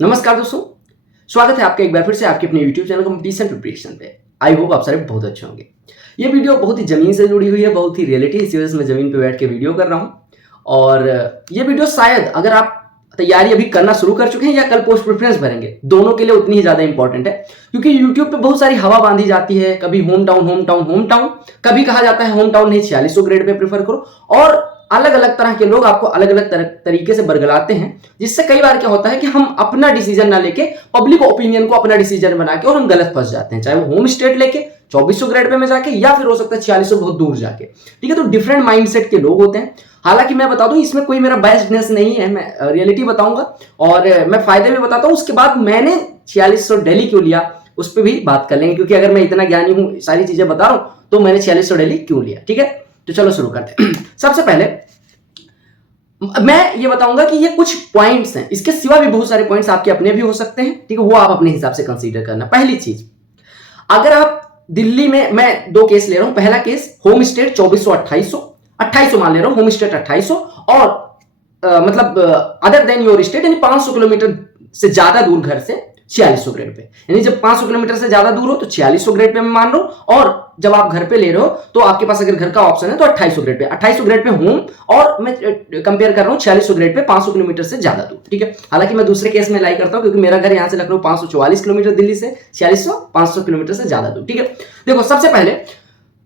नमस्कार दोस्तों, स्वागत है आपका एक बार फिर से आपके अपने YouTube चैनल कंपटीशन प्रिपरेशन पे। आई होप आप सारे बहुत अच्छे होंगे। ये वीडियो बहुत ही ज़मीन से जुड़ी हुई है, बहुत ही रियलिटी, इसी वजह से मैं ज़मीन पे बैठ के वीडियो कर रहा हूँ। और ये वीडियो शायद अगर आप तैयारी अभी करना शुरू कर चुके हैं या कल पोस्ट प्रेफरेंस भरेंगे, दोनों के लिए उतनी ही ज़्यादा इंपॉर्टेंट है। क्योंकि यूट्यूब पे बहुत सारी हवा बांधी जाती है, कभी home town home town home town, कभी कहा जाता है होम टाउन नहीं 4600 ग्रेड पे प्रेफर करो, और अलग अलग तरह के लोग आपको अलग अलग तरीके से बरगलाते हैं, जिससे कई बार क्या होता है कि हम अपना डिसीजन ना लेके पब्लिक ओपिनियन को अपना डिसीजन बना के और हम गलत फंस जाते हैं, चाहे वो होम स्टेट लेके 2400 ग्रेड पे में जाके या फिर हो सकता है 4600 बहुत दूर जाके। ठीक है, तो डिफरेंट माइंडसेट के लोग होते हैं। हालांकि मैं बता दूं, इसमें कोई मेरा बायस्डनेस नहीं है, मैं रियलिटी बताऊंगा और मैं फायदे भी बताता हूं। उसके बाद मैंने 4600 दिल्ली क्यों लिया उस पर भी बात कर लेंगे, क्योंकि अगर मैं इतना ज्ञानी हूं, सारी चीजें बता रहा हूं, तो मैंने 4600 दिल्ली क्यों लिया। ठीक है, तो चलो शुरू करते हैं। सबसे पहले मैं ये बताऊंगा कि ये कुछ पॉइंट्स हैं, इसके सिवा भी बहुत सारे पॉइंट्स आपके अपने भी हो सकते हैं। ठीक है, वो आप अपने हिसाब से कंसीडर करना। पहली चीज, अगर आप दिल्ली में, मैं दो केस ले रहा हूं। पहला केस होम स्टेट 2400 2800 मान ले रहा हूं, होम स्टेट 2800 और मतलब अदर देन योर स्टेट, यानी 500 किलोमीटर से ज्यादा दूर घर से 4600 ग्रेड पे। यानी जब 500 किलोमीटर से ज्यादा दूर हो तो 4600 ग्रेड पे मैं मान रहा हूं, और जब आप घर पे ले रहे हो तो आपके पास अगर घर का ऑप्शन है तो 2800 grade pay, 2800 grade pay home, और मैं कंपेयर कर रहा हूं 4600 ग्रेड पे 500 किलोमीटर से ज्यादा दूर। ठीक है, हालांकि मैं दूसरे केस में लाई करता हूं, क्योंकि मेरा घर यहां से लखनऊ 544 किलोमीटर, दिल्ली से 4600 500 किलोमीटर से ज्यादा दूर। ठीक है, देखो सबसे पहले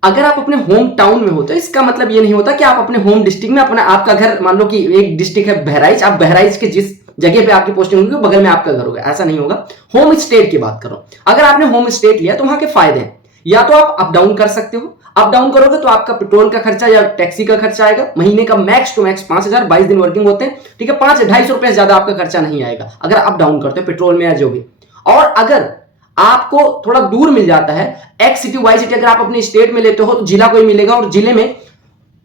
अगर आप अपने होम टाउन में हो तो इसका मतलब ये नहीं होता कि आप अपने होम डिस्ट्रिक्ट में, अपना आपका घर, मान लो कि एक डिस्ट्रिक्ट है बहराइच, आप बहराइच के जिस जगह पे आपकी पोस्टिंग होगी बगल में आपका घर होगा, ऐसा नहीं होगा। होम स्टेट की बात करो, अगर आपने होम स्टेट लिया तो वहां के फायदे हैं, या तो आप अप डाउन कर सकते हो। अप डाउन करोगे तो आपका पेट्रोल का खर्चा या टैक्सी का खर्चा आएगा महीने का मैक्स टू मैक्स 5000, 22 दिन वर्किंग होते हैं। ठीक है, 5-250 रुपए ज्यादा आपका खर्चा नहीं आएगा अगर अप डाउन करते हो पेट्रोल में या जो भी। और अगर आपको थोड़ा दूर मिल जाता है, एक्स सिटी वाई सिटी, अगर आप अपने स्टेट में लेते हो तो जिला कोई मिलेगा, और जिले में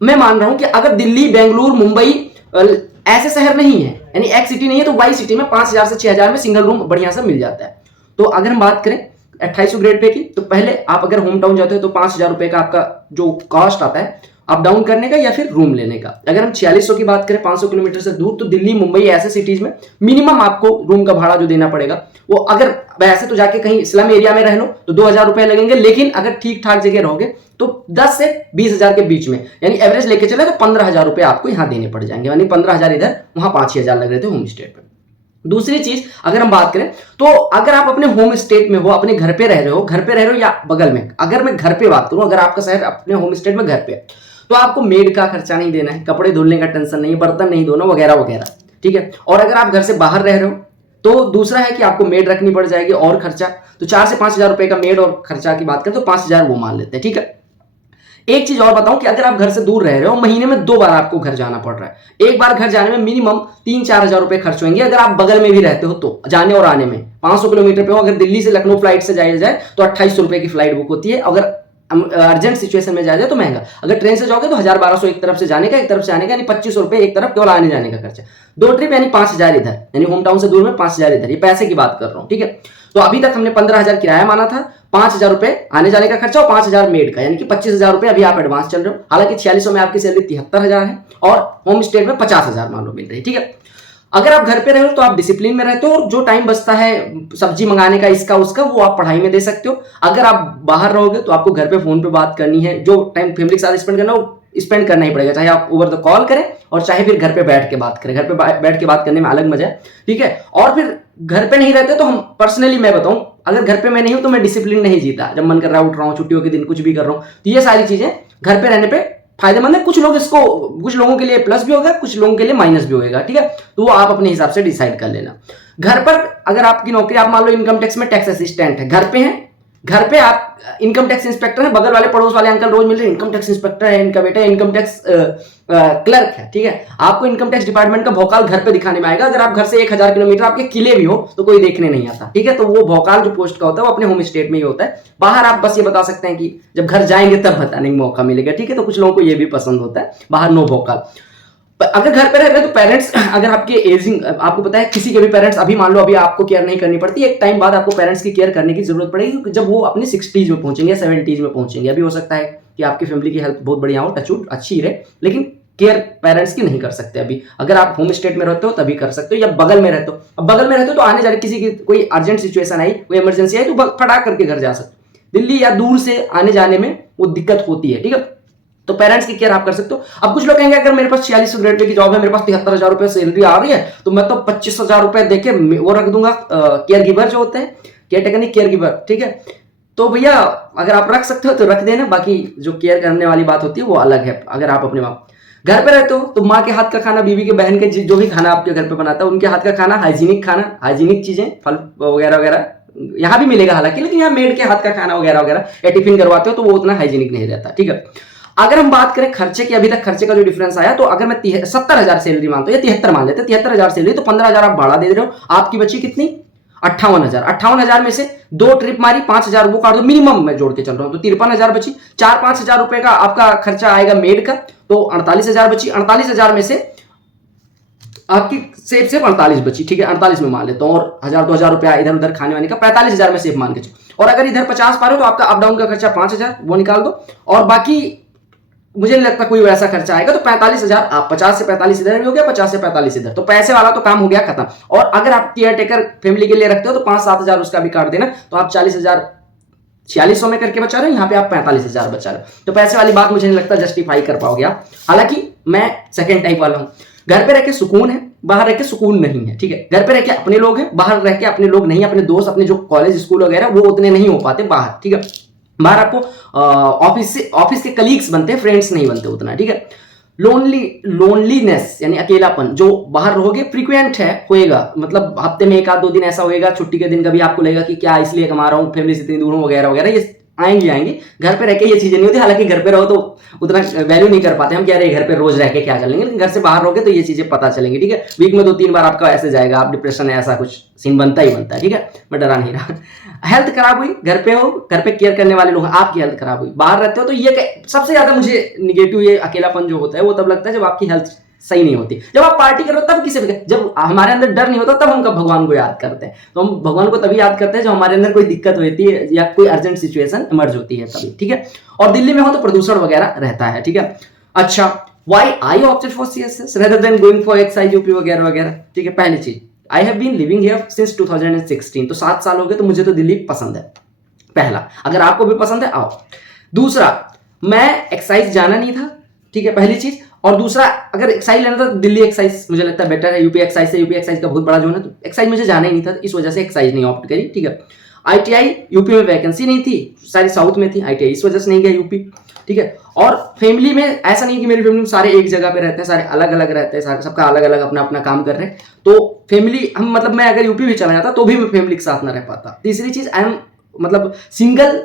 मैं मान रहा हूं कि अगर दिल्ली, बेंगलुरु, मुंबई ऐसे शहर नहीं है, यानी एक्स सिटी नहीं है, तो वाई सिटी में 5000 से 6000 में सिंगल रूम बढ़िया सा मिल जाता है। तो अगर हम बात करें 2800 ग्रेड पे की, तो पहले आप अगर होम टाउन जाते हो तो 5000 रुपए का आपका जो कॉस्ट आता है अप डाउन करने का या फिर रूम लेने का। अगर हम 4600 की बात करें 500 किलोमीटर से दूर, तो दिल्ली, मुंबई ऐसे सिटीज में मिनिमम आपको रूम का भाड़ा जो देना पड़ेगा, वो अगर वैसे तो जाके कहीं स्लम एरिया में रह लो तो 2000 रुपए लगेंगे, लेकिन अगर ठीक ठाक जगह रहोगे तो 10 से 20 हजार के बीच में, यानी एवरेज लेके चले तो 15 हजार रुपए आपको यहाँ देने पड़ जाएंगे, यानी 15 हजार इधर, वहां 5-6 हजार लग रहे थे होम स्टेट पे। दूसरी चीज अगर हम बात करें, तो अगर आप अपने होम स्टेट में हो, अपने घर पे रह रहे हो, घर पे रह रहे हो या बगल में, अगर मैं घर पे बात करूं, अगर आपका शहर अपने होम स्टेट में घर पे है, तो आपको मेड का खर्चा नहीं देना है, कपड़े धुलने का टेंशन नहीं, बर्तन नहीं धोना वगैरह वगैरह। ठीक है, और अगर आप घर से बाहर रह रहे हो तो दूसरा है कि आपको मेड रखनी पड़ जाएगी और खर्चा, तो 4 से 5 हजार रुपए का मेड और खर्चा की बात करें तो 5000 वो मान लेते हैं। ठीक है, एक चीज और बताऊं कि अगर आप घर से दूर रह रहे हो, महीने में 2 बार आपको घर जाना पड़ रहा है, एक बार घर जाने में मिनिमम 3-4 हजार रुपए खर्च होंगे। अगर आप बगल में भी रहते हो तो जाने और आने में 500 किलोमीटर पे हो, अगर दिल्ली से लखनऊ फ्लाइट से जाया जाए तो 2800 रुपए की फ्लाइट बुक होती है, अगर अर्जेंट सिचुएशन में जाए तो महंगा। अगर ट्रेन से जाओगे तो 1000-1200 एक तरफ से जाने का, एक तरफ से आने का, यानी 2500 रुपए एक तरफ केवल आने जाने का खर्चा। 2 ट्रिप यानी 5000 इधर, यानी होम टाउन से दूर में 5000 इधर, ये पैसे की बात कर रहा हूँ। ठीक है, तो अभी तक हमने 15 हजार किराया माना था, 5000 रुपए आने जाने का खर्चा और 5000 मेड का, यानी कि 25 हजार रुपए अभी आप एडवांस चल रहे हो। हालांकि 4600 में आपकी सैलरी 73 हजार है और होम स्टेट में 50 हजार मान लो मिल रही है। ठीक है, अगर आप घर पे रहे हो तो आप डिसिप्लिन में रहते हो, और जो टाइम बचता है सब्जी मंगाने का, इसका उसका, वो आप पढ़ाई में दे सकते हो। अगर आप बाहर रहोगे तो आपको घर पे फोन पे बात करनी है, जो टाइम फैमिली के साथ स्पेंड करना वो स्पेंड करना ही पड़ेगा, चाहे आप ओवर द कॉल करें और चाहे फिर घर पे बैठ के बात करें। घर पे बैठ के बात करने में अलग मजा है। ठीक है, और फिर घर पे नहीं रहते तो हम पर्सनली मैं बताऊं, अगर घर पे मैं नहीं हूं तो मैं डिसिप्लिन नहीं जीता, जब मन कर रहा है उठ रहा हूं, छुट्टियों के दिन कुछ भी कर रहा हूं, तो ये सारी चीजें घर पे रहने पे फायदेमंद है। कुछ लोग इसको, कुछ लोगों के लिए प्लस भी होगा, कुछ लोगों के लिए माइनस भी होगा। ठीक है, तो वो आप अपने हिसाब से डिसाइड कर लेना। घर पर अगर आपकी नौकरी, आप मान लो इनकम टैक्स में टैक्स असिस्टेंट है, घर पे है, घर पे आप इनकम टैक्स इंस्पेक्टर है, बगल वाले पड़ोस वाले अंकल रोज मिल रहे हैं, इनकम टैक्स इंस्पेक्टर है इनका बेटा, इनकम टैक्स क्लर्क है। ठीक है, आपको इनकम टैक्स डिपार्टमेंट का भौकाल घर पे दिखाने में आएगा। अगर आप घर से 1000 किलोमीटर आपके किले भी हो तो कोई देखने नहीं आता। ठीक है, तो वो भौकाल जो पोस्ट का होता है वो अपने होम स्टेट में ही होता है। बाहर आप बस ये बता सकते हैं कि जब घर जाएंगे तब बताने का मौका मिलेगा। ठीक है, तो कुछ लोगों को ये भी पसंद होता है, बाहर नो भौकाल। अगर घर पे रह रहे तो पेरेंट्स, अगर आपके एजिंग, आपको पता है किसी के भी पेरेंट्स, अभी मान लो अभी आपको केयर नहीं करनी पड़ती, एक टाइम बाद आपको पेरेंट्स की केयर करने की जरूरत पड़ेगी जब वो अपने 60s में पहुंचेंगे, 70s में पहुंचेंगे। अभी हो सकता है कि आपकी फैमिली की हेल्थ बहुत बढ़िया हो, टचवुड अच्छी रहे, लेकिन केयर पेरेंट्स की नहीं कर सकते अभी। अगर आप होम स्टेट में रहते हो तभी कर सकते हो, या बगल में रहते हो। अब बगल में रहते हो तो आने जाने किसी की कोई अर्जेंट सिचुएशन आई, कोई इमरजेंसी आई तो फटाक करके घर जा सकते हो। दिल्ली या दूर से आने जाने में वो दिक्कत होती है, ठीक है। तो पेरेंट्स की केयर आप कर सकते हो। अब कुछ लोग कहेंगे अगर मेरे पास 46 ग्रेड पे की जॉब है, मेरे पास 73,000 रुपए सैलरी आ रही है, तो मैं तो 25,000 रुपए देके वो रख दूंगा केयर गिवर जो होते हैं, केयर टेकर नहीं केयर गिवर, ठीक है। तो भैया अगर आप रख सकते हो तो रख देना, बाकी जो केयर करने वाली बात होती है वो अलग है। अगर आप अपने माँ घर पे रहते हो तो माँ के हाथ का खाना, बीवी के बहन के जो भी खाना आपके घर पे बनाता है उनके हाथ का खाना, हाइजीनिक खाना, हाइजीनिक चीजें, फल वगैरह वगैरह यहाँ भी मिलेगा हालांकि, लेकिन यहाँ मेड के हाथ का खाना वगैरह वगैरह या टिफिन करवाते हो तो वो उतना हाइजीनिक नहीं रहता, ठीक है। अगर हम बात करें खर्चे की, अभी तक खर्चे का जो डिफरेंस आया, तो अगर मैं 70,000 सैलरी मानता हूँ या 73 मान लेते, 73,000 सैलरी तो 15,000 आप भाड़ा दे रहे हो, आपकी बची कितनी 58,000। 58,000 में से 2 ट्रिप मारी, 5,000 वो काट दो, मिनिमम मैं जोड़ के चल रहा हूँ, तो 53,000 बची। 4-5,000 रुपए का आपका खर्चा आएगा मेड का, तो 48,000 बची। 48,000 में से आपकी सेफ सेफ 48 बची, ठीक है, 48 में मान लेता हूँ, और 1,000-2,000 रुपया इधर उधर खाने वाने का 45,000 में सेफ मान के चलो। और अगर इधर 50 पा रहे हो तो आपका अप डाउन का खर्चा 5,000 वो निकाल दो, और बाकी मुझे नहीं लगता कोई वैसा खर्चा आएगा, तो 45,000 आप 50 से 45 इधर भी हो गया, 50 से 45 इधर, तो पैसे वाला तो काम हो गया खत्म। और अगर आप केयर टेकर फैमिली के लिए रखते हो तो 5-7,000 उसका भी काट देना, तो आप 40,000 4600 में करके बचा रहे हो, यहाँ पे आप 45,000 बचा रहे हो। तो पैसे वाली बात मुझे नहीं लगता जस्टिफाई कर पाओगे आप। हालांकि मैं सेकंड टाइप वाला हूँ, घर पे रह के सुकून है, बाहर रह के सुकून नहीं है, ठीक है। घर पे रह के अपने लोग हैं, बाहर रह के अपने लोग नहीं, अपने दोस्त, अपने जो कॉलेज स्कूल वगैरह वो उतने नहीं हो पाते बाहर, ठीक है। बाहर आपको ऑफिस के कलीग्स बनते हैं, फ्रेंड्स नहीं बनते उतना, ठीक है। लोनलीनेस यानी अकेलापन जो बाहर रहोगे फ्रीक्वेंट है, होएगा, मतलब हफ्ते में 1-2 दिन ऐसा होएगा, छुट्टी के दिन कभी आपको लगेगा कि क्या इसलिए कमा रहा हूँ, फैमिली से इतनी दूर हूँ वगैरह वगैरह, ये आएंगे। घर पे रह के ये चीजें नहीं होती, हालांकि घर पे रहो तो उतना वैल्यू नहीं कर पाते हम, कह रहे घर पे रोज रह के क्या कर लेंगे, लेकिन घर से बाहर रहोगे तो ये चीजें पता चलेंगी, ठीक है। वीक में 2-3 बार आपका ऐसे जाएगा, आप डिप्रेशन है, ऐसा कुछ सीन बनता ही बनता है, ठीक है। मैं डरा नहीं रहा। हेल्थ खराब हुई, घर पे हो, घर पे केयर करने वाले लोग, आपकी हेल्थ खराब हुई, बाहर रहते हो तो ये सबसे ज्यादा मुझे निगेटिव ये अकेलापन जो होता है वो तब लगता है जब आपकी हेल्थ सही नहीं होती। जब आप पार्टी करो तब किसी, जब हमारे अंदर डर नहीं होता तब हम भगवान को याद करते हैं। तो हम भगवान को तभी याद करते हैं जब हमारे अंदर कोई दिक्कत होती है या कोई अर्जेंट सिचुएशन इमर्ज होती है तभी, ठीक है। और दिल्ली में हो तो प्रदूषण वगैरह रहता है, ठीक है। अच्छा, why I opted for CSS rather than going for excise UP वगैरह वगैरह, ठीक है। पहली चीज, I have been living here since 2016, तो 7 साल हो गए, तो मुझे तो दिल्ली पसंद है, पहला। अगर आपको भी पसंद है आओ। दूसरा, मैं एक्साइज जाना नहीं था, ठीक है, पहली चीज। और दूसरा, अगर एक्साइज लेना था दिल्ली एक्साइज मुझे लगता है बेटर है यूपी एक्साइज से, यूपी एक्साइज का बहुत बड़ा जोन है, तो एक्साइज मुझे जाना ही नहीं था, इस वजह से एक्साइज नहीं ऑप्ट करी, ठीक है। आईटीआई यूपी में वैकेंसी नहीं थी, सारी साउथ में थी, आईटीआई इस वजह से नहीं गया यूपी, ठीक है। और फैमिली में ऐसा नहीं कि मेरी फैमिली में सारे एक जगह पे रहते हैं, सारे अलग अलग रहते हैं, सबका अलग अलग अपना अपना काम कर रहे हैं, तो फैमिली हम, मतलब मैं अगर यूपी भी चला जाता तो भी मैं फैमिली के साथ ना रह पाता। तीसरी चीज, आई एम मतलब single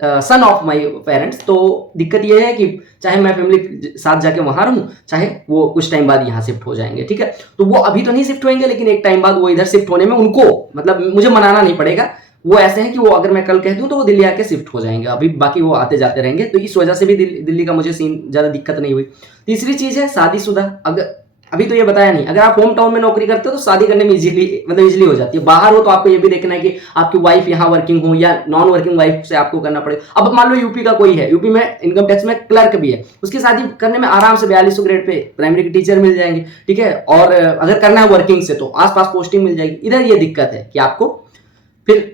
son of my parents, तो दिक्कत यह है कि चाहे मैं फैमिली साथ जाके वहां रहूं, चाहे वो कुछ टाइम बाद यहाँ शिफ्ट हो जाएंगे, ठीक है। तो वो अभी तो नहीं शिफ्ट होंगे, लेकिन एक टाइम बाद वो इधर शिफ्ट होने में उनको, मतलब मुझे मनाना नहीं पड़ेगा, वो ऐसे हैं कि वो अगर मैं कल कह दूं तो वो दिल्ली आके शिफ्ट हो जाएंगे, अभी बाकी वो आते जाते रहेंगे, तो इस वजह से भी दिल्ली का मुझे सीन ज्यादा दिक्कत नहीं हुई। तीसरी चीज है शादीशुदा, अगर अभी तो ये बताया नहीं, अगर आप होम टाउन में नौकरी करते हो तो शादी करने में इजीली हो जाती है। बाहर हो तो आपको ये भी देखना है कि आपकी वाइफ यहाँ वर्किंग हो या नॉन वर्किंग वाइफ से आपको करना पड़े। अब मान लो यूपी का कोई है, यूपी में इनकम टैक्स में क्लर्क भी है, उसकी शादी करने में आराम से 4200 ग्रेड पे प्राइमरी के टीचर मिल जाएंगे, ठीक है। और अगर करना है वर्किंग से तो आसपास पोस्टिंग मिल जाएगी। इधर ये दिक्कत है कि आपको फिर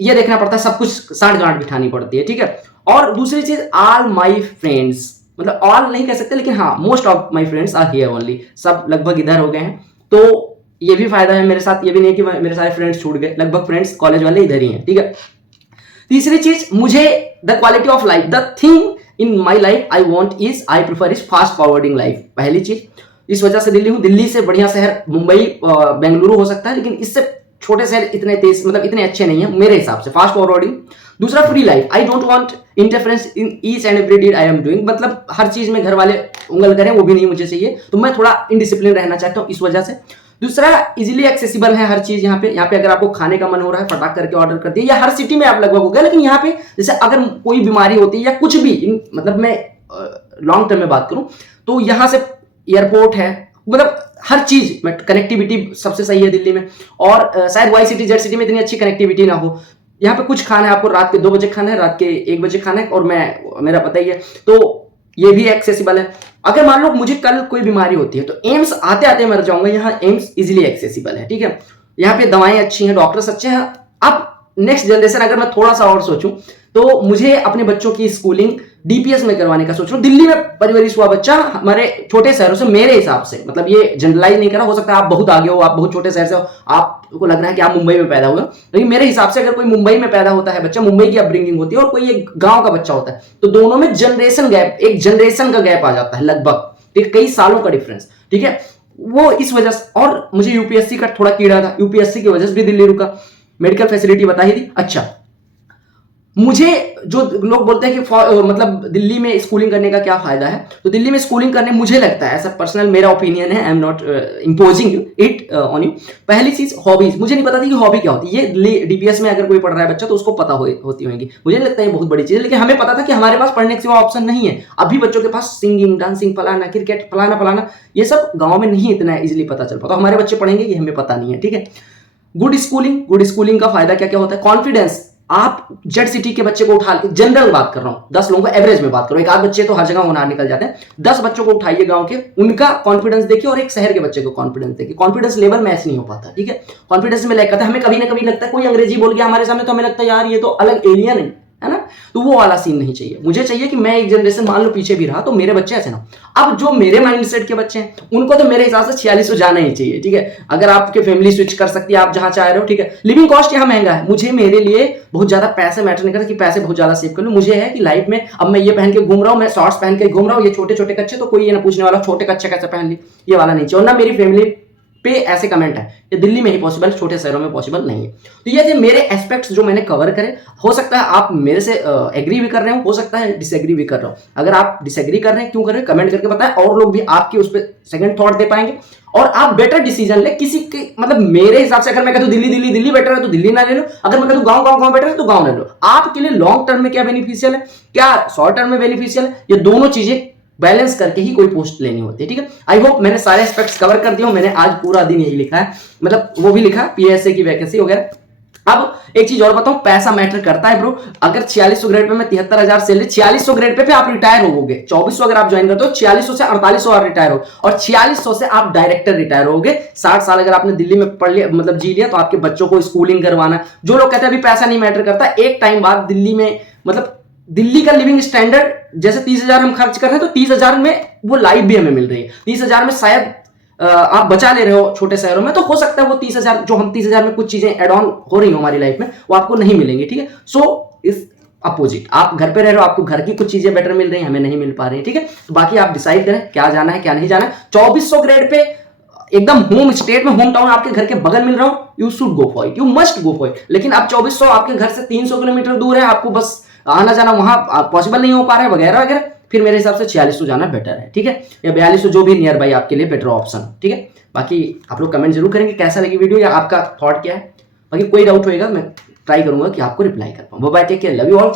ये देखना पड़ता है, सब कुछ साठ गांठ बिठानी पड़ती है, ठीक है। और दूसरी चीज, ऑल माई फ्रेंड्स, मतलब ऑल नहीं कह सकते, लेकिन हाँ most of my friends are here only, सब लगभग इधर हो गए हैं, तो ये भी फायदा है मेरे साथ। ये भी नहीं कि मेरे सारे फ्रेंड्स छूट गए, लगभग फ्रेंड्स कॉलेज वाले इधर ही हैं, ठीक है। तीसरी चीज, मुझे the quality of life, the thing in my life I want is, I prefer is fast forwarding life, पहली चीज। इस वजह से दिल्ली हूं। दिल्ली से बढ़िया शहर मुंबई बेंगलुरु हो सकता है, लेकिन इससे छोटे शहर इतने तेज, मतलब इतने अच्छे नहीं है मेरे हिसाब से, फास्ट फॉरवर्डिंग। दूसरा, free life, I don't want interference in each and every deed I am doing, मतलब हर चीज में घर वाले उंगल करें वो भी नहीं मुझे चाहिए, तो मैं थोड़ा इनडिसिप्लिन रहना चाहता हूँ इस वजह से। दूसरा, इजीली एक्सेसिबल है हर चीज यहाँ पे अगर आपको खाने का मन हो रहा है फटाक करके ऑर्डर कर दिया, या हर सिटी में आप लगभग हो गया, लेकिन यहाँ पे जैसे अगर कोई बीमारी होती है या कुछ भी, मतलब मैं लॉन्ग टर्म में बात करूं तो यहाँ से एयरपोर्ट है, मतलब हर चीज में कनेक्टिविटी सबसे सही है दिल्ली में। और शायद वाई सिटी जेड सिटी में इतनी अच्छी कनेक्टिविटी ना हो। यहाँ पे कुछ खाना है, आपको रात के 2 बजे खाना है, रात के 1 बजे खाना है, और मेरा पता ही है, तो ये भी एक्सेसिबल है। अगर मान लो मुझे कल कोई बीमारी होती है तो एम्स आते आते मर जाऊंगा, यहाँ एम्स इजिली एक्सेसिबल है, ठीक है, यहाँ पे दवाएं अच्छी हैं, डॉक्टर्स अच्छे हैं। अब नेक्स्ट जनरेशन अगर मैं थोड़ा सा और सोचूं तो मुझे अपने बच्चों की स्कूलिंग डीपीएस में करवाने का सोच रहा हूं। दिल्ली में परवरिश हुआ बच्चा हमारे छोटे शहरों से, मेरे हिसाब से, मतलब ये जनरलाइज नहीं करा, हो सकता है आप बहुत आगे हो, आप बहुत छोटे शहर से हो, आपको लग रहा है कि आप मुंबई में पैदा हुए, लेकिन मेरे हिसाब से अगर कोई मुंबई में पैदा होता है बच्चा, मुंबई की अपब्रिंगिंग होती है, और कोई एक गांव का बच्चा होता है, तो दोनों में जनरेशन गैप, एक जनरेशन का गैप आ जाता है लगभग, ठीक, कई सालों का डिफरेंस, ठीक है। वो इस वजह से, और मुझे यूपीएससी का थोड़ा कीड़ा था, यूपीएससी की वजह से भी दिल्ली रुका, मेडिकल फैसिलिटी बता ही दी। अच्छा, मुझे जो लोग बोलते हैं कि मतलब दिल्ली में स्कूलिंग करने का क्या फायदा है, तो दिल्ली में स्कूलिंग करने मुझे लगता है, ऐसा पर्सनल मेरा ओपिनियन है, I am not imposing it on you. पहली चीज हॉबीज, मुझे नहीं पता थी कि हॉबी क्या होती है, ये डीपीएस में अगर कोई पढ़ रहा है बच्चा तो उसको पता होती होंगी, मुझे नहीं लगता है बहुत बड़ी चीज है, लेकिन हमें पता था कि हमारे पास पढ़ने के सिवा ऑप्शन नहीं है। अभी बच्चों के पास सिंगिंग, डांसिंग, फलाना, क्रिकेट, फलाना फलाना, ये सब गाँव में नहीं इतना इजिली पता चल पाता, हमारे बच्चे पढ़ेंगे ये हमें पता नहीं है, ठीक है। गुड स्कूलिंग का फायदा क्या क्या होता है, कॉन्फिडेंस, आप जेड सिटी के बच्चे को उठा, जनरल बात कर रहा हूं, 10 लोगों को एवरेज में बात करो, एक आध बच्चे तो हर जगह होनहार निकल जाते हैं, 10 बच्चों को उठाइए गांव के, उनका कॉन्फिडेंस देखिए, और एक शहर के बच्चे को कॉन्फिडेंस देखिए, कॉन्फिडेंस लेवल मैच नहीं हो पाता, ठीक है, कॉन्फिडेंस में लैग करता है। हमें कभी ना कभी लगता है कोई अंग्रेजी बोल गया हमारे सामने तो हमें लगता है यार ये तो अलग एलियन है ना, तो वो वाला सीन नहीं चाहिए। मुझे चाहिए कि मैं एक जनरेशन मान लो पीछे भी रहा तो मेरे बच्चे ऐसे ना। अब जो मेरे माइंडसेट के बच्चे हैं उनको तो मेरे हिसाब से 4600 जाना ही चाहिए, ठीक है, अगर आपके फैमिली स्विच कर सकती है, आप जहां चाह रहे हो, ठीक है। लिविंग कॉस्ट यहाँ महंगा है, मुझे मेरे लिए बहुत ज्यादा पैसे मैटर नहीं करता कि पैसे बहुत ज्यादा सेव कर लूं, मुझे है कि लाइफ में अब मैं ये पहन के घूम रहा हूं, मैं शॉर्ट्स पहन के घूम रहा हूं, ये छोटे छोटे कच्चे, तो कोई ये ना पूछने वाला छोटे कच्चे कैसे पहन ली, ये वाला नहीं चाहिए, और ना मेरी फैमिली पे ऐसे कमेंट है, ये दिल्ली में ही पॉसिबल, छोटे शहरों में पॉसिबल नहीं है। तो ये थे मेरे एस्पेक्ट्स जो मैंने कवर करे। हो सकता है आप मेरे से एग्री भी कर रहे हो सकता है डिसएग्री भी कर रहे हो। अगर आप डिसएग्री कर रहे हैं, क्यों कर रहे हैं, कमेंट करके बताएं, और लोग भी आपके उस पर सेकंड थॉट दे पाएंगे, और आप बेटर डिसीजन ले। किसी के मतलब मेरे हिसाब से अगर मैं कहता हूं दिल्ली बेटर है तो दिल्ली ना ले लो, अगर मैं कहता हूं गांव बेटर है तो गांव ले लो। आपके लिए लॉन्ग टर्म में क्या बेनिफिशियल है, क्या शॉर्ट टर्म में बेनिफिशियल है, ये दोनों चीजें बैलेंस करके ही कोई पोस्ट लेनी होती है, ठीक है। आई होप मैंने सारे एस्पेक्ट्स कवर कर दिया हूं। मैंने आज पूरा दिन यही लिखा है, मतलब वो भी लिखा पीएसए की वैकेंसी वगैरह। अब एक चीज और बताऊं, पैसा मैटर करता है ब्रो। अगर 4600 ग्रेड पे मैं 73,000 सैलरी, 4600 ग्रेड पे आप रिटायर होगे, 2400 अगर आप ज्वाइन करते हो, 4600 से 4800 और रिटायर हो, और 4600 से आप डायरेक्टर रिटायर होगे। 60 साल अगर आपने दिल्ली में पढ़ लिया, मतलब जी लिया, तो आपके बच्चों को स्कूलिंग करवाना, जो लोग कहते हैं अभी पैसा नहीं मैटर करता, एक टाइम बाद दिल्ली में, मतलब दिल्ली का लिविंग स्टैंडर्ड जैसे 30,000 हम खर्च कर रहे हैं, तो 30,000 में वो लाइफ भी हमें मिल रही है। 30,000 में शायद आप बचा ले रहे हो छोटे शहरों में, तो हो सकता है वो 30,000 जो हम 30,000 में कुछ चीजें एड ऑन हो रही हो हमारी लाइफ में, वो आपको नहीं मिलेंगी, ठीक है। सो इस अपोजिट, आप घर पे रह रहे हो, आपको घर की कुछ चीजें बेटर मिल रही हैं, हमें नहीं मिल पा रही है, ठीक है। तो बाकी आप डिसाइड करें क्या जाना है क्या नहीं जाना है। 2400 ग्रेड पे एकदम होम स्टेट में, होम टाउन आपके घर के बगल मिल रहा हो, you should go for it, you must go for it. लेकिन अब 2400 आपके घर से 300 किलोमीटर दूर है, आपको बस आना जाना वहां पॉसिबल नहीं हो पा रहा है वगैरह वगैरह, फिर मेरे हिसाब से 4600 जाना बेटर है, ठीक है, या 4200, जो भी नियर बाई आपके लिए बेटर ऑप्शन, ठीक है। बाकी आप लोग कमेंट जरूर करेंगे कैसा लगी वीडियो, या आपका थॉट क्या है। बाकी कोई डाउट होएगा मैं ट्राई करूंगा कि आपको रिप्लाई कर पाऊं। Bye bye, take care, love you all.